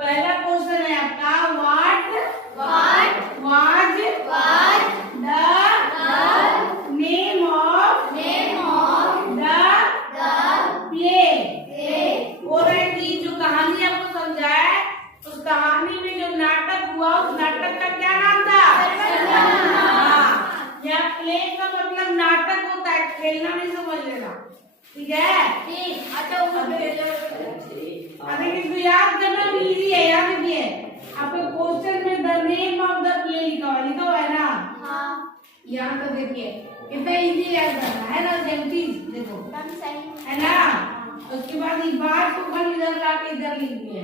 पहला क्वेश्चन है आपका, what was the name of the play. बोल रहे कि जो कहानी आपको समझाए उस कहानी में जो नाटक हुआ उस नाटक का क्या नाम था? या प्ले का मतलब नाटक होता है, खेलना नहीं समझ लेना, ठीक है? अगर इसको याद करना भी इजी है, याद रखिए आपके क्वेश्चन में the name of the play लिखा हुआ है ना? यहाँ तो देखिए कितना इजी याद करना है ना, चीज देखो है ना। उसके बाद इस बात को घर इधर लाके इधर लिख दिए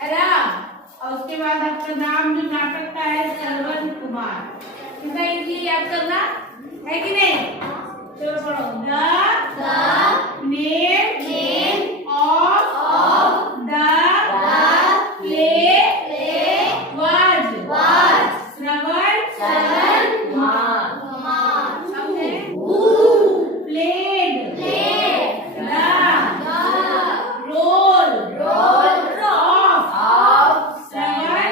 है ना। और उसके बाद आपका नाम जो नाटक का है श्रवण कुमार, कितना इजी याद करना है कि नहीं? चलो पढ़ो, the name of the play was Shravan Kumar. समझे? Played the role of Shravan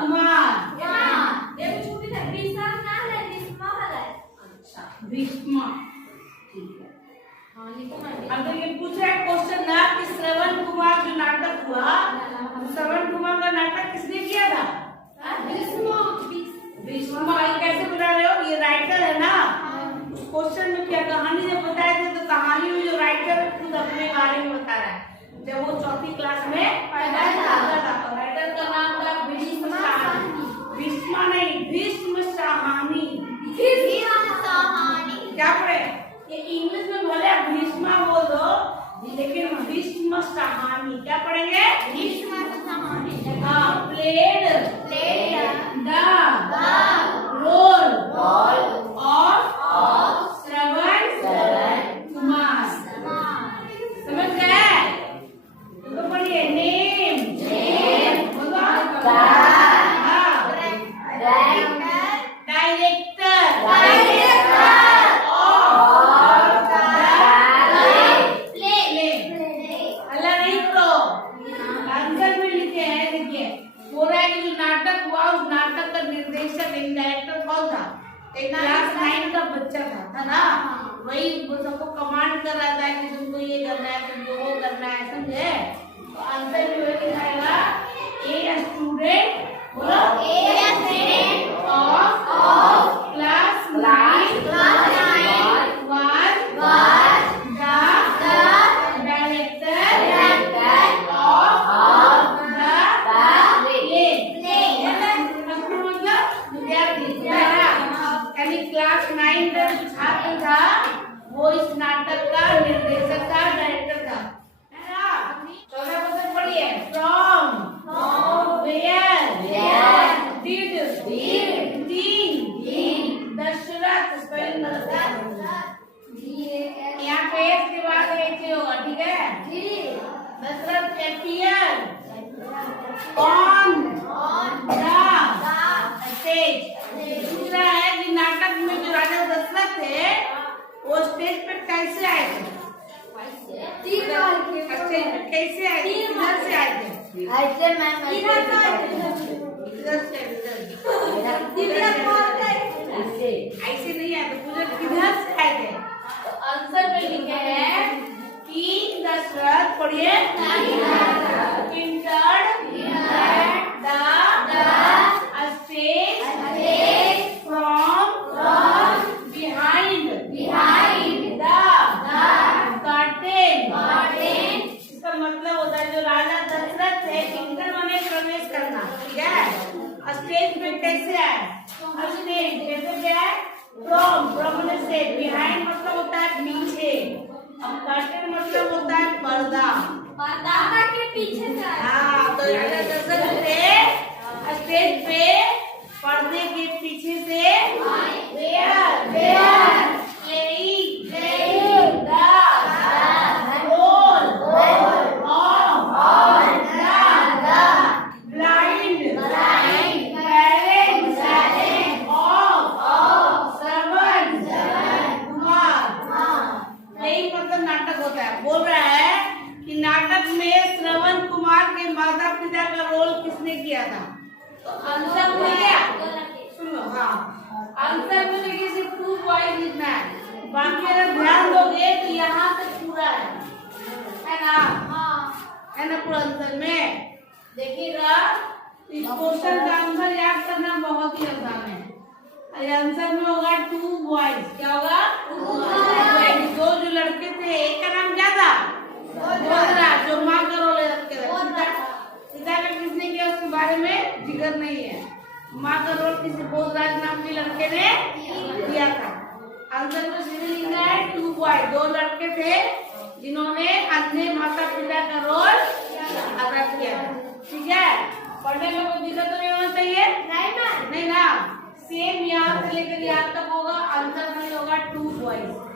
Kumar. Bhishma, ठीक है। अगर ये पूछ रहा है क्वेश्चन ना कि श्रवण कुमार जो नाटक हुआ, श्रवण कुमार का नाटक किसने किया था? भीष्मा। कैसे बता रहे हो? ये राइटर है ना। उस क्वेश्चन में क्या कहानी जब बताए थे तो कहानी में जो राइटर खुद अपने बारे में बता रहा है, जब वो चौथी क्लास में पढ़ता था। राइटर का नाम था भीष्म साहनी। भीष्मा नहीं, भीष्म साहनी। क्या पढ़े? ये इंग्लिश में भले आप भीष्मा बोल दो, लेकिन भीष्म साहनी क्या पढ़ेंगे? Played the role of Shravan Kumar. समझ गए? तो पढ़िए, नेम डायरेक्टर एक क्लास 9 का बच्चा था ना, वही सबको कमांड कर रहा था कि तुमको ये करना है, तुमको वो करना है, समझे? तो आंसर भी वही लिखाएगा, a student of class 9 was the director of the play। मतलब विद्यार्थी यानी क्लास 9 का जो छात्र था वो इस नाटक का निर्देशक था, डायरेक्टर था, है ना। 14 क्वेश्चन पढ़िए, from where did Dasharath, spelling गलत है यहाँ पे, इसके बाद ऐसे होगा, ठीक है? Dasharath appear on the stage। दूसरा है कि नाटक में जो राजा दशरथ थे वो स्टेज पे कैसे आए थे? स्टेज पे कैसे आए थे? किधर से आए थे? इधर से ऐसे नहीं आए थे, पूछो किधर से आए थे? तो आंसर में लिखे हैं कि दशरथ, पढ़िए, entered the stage from behind the curtain। इसका मतलब होता है जो राजा दशरथ थे, इंटर माने प्रवेश करना, ठीक है? स्टेज पे कैसे आए? स्टेज कैसे गया? फ्रॉम से, बिहाइंड मतलब होता है पीछे, अब कर्टेन मतलब होता है पर्दा के पीछे से। हाँ, तो राजा दशरथ थे स्टेज पे पर्दे के पीछे से बोल रहा है कि नाटक में श्रवण कुमार के माता किसने किया था? तो आंसर हो गया, सुनो हाँ, आंसर में देखिए सिर्फ 2 बॉयज लिखना है, बाकी अगर ध्यान दोगे तो यहाँ तक पूरा है ना? हाँ है ना पूरा आंसर में। देखिएगा इस क्वेश्चन का आंसर याद करना बहुत ही आसान है। आंसर में होगा 2 बॉयज, क्या होगा? 2 बॉयज, जो लड़के थे, एक का नाम क्या था? बोधरा, जो माँ का रोल रखे थे। पिता का किसने किया उसके बारे में जिक्र नहीं है, माँ का रोल किसी बोधराज नाम के लड़के ने किया था। आंसर में सीधे लिखना है 2 बॉयज, 2 लड़के थे जिन्होंने अंधे माता पिता का रोल अदा किया। ठीक है, पढ़ने में कोई दिक्कत तो नहीं होना चाहिए, नहीं ना? सेम यहाँ से लेकर यहाँ तक होगा, आंसर में होगा 2 बॉयज।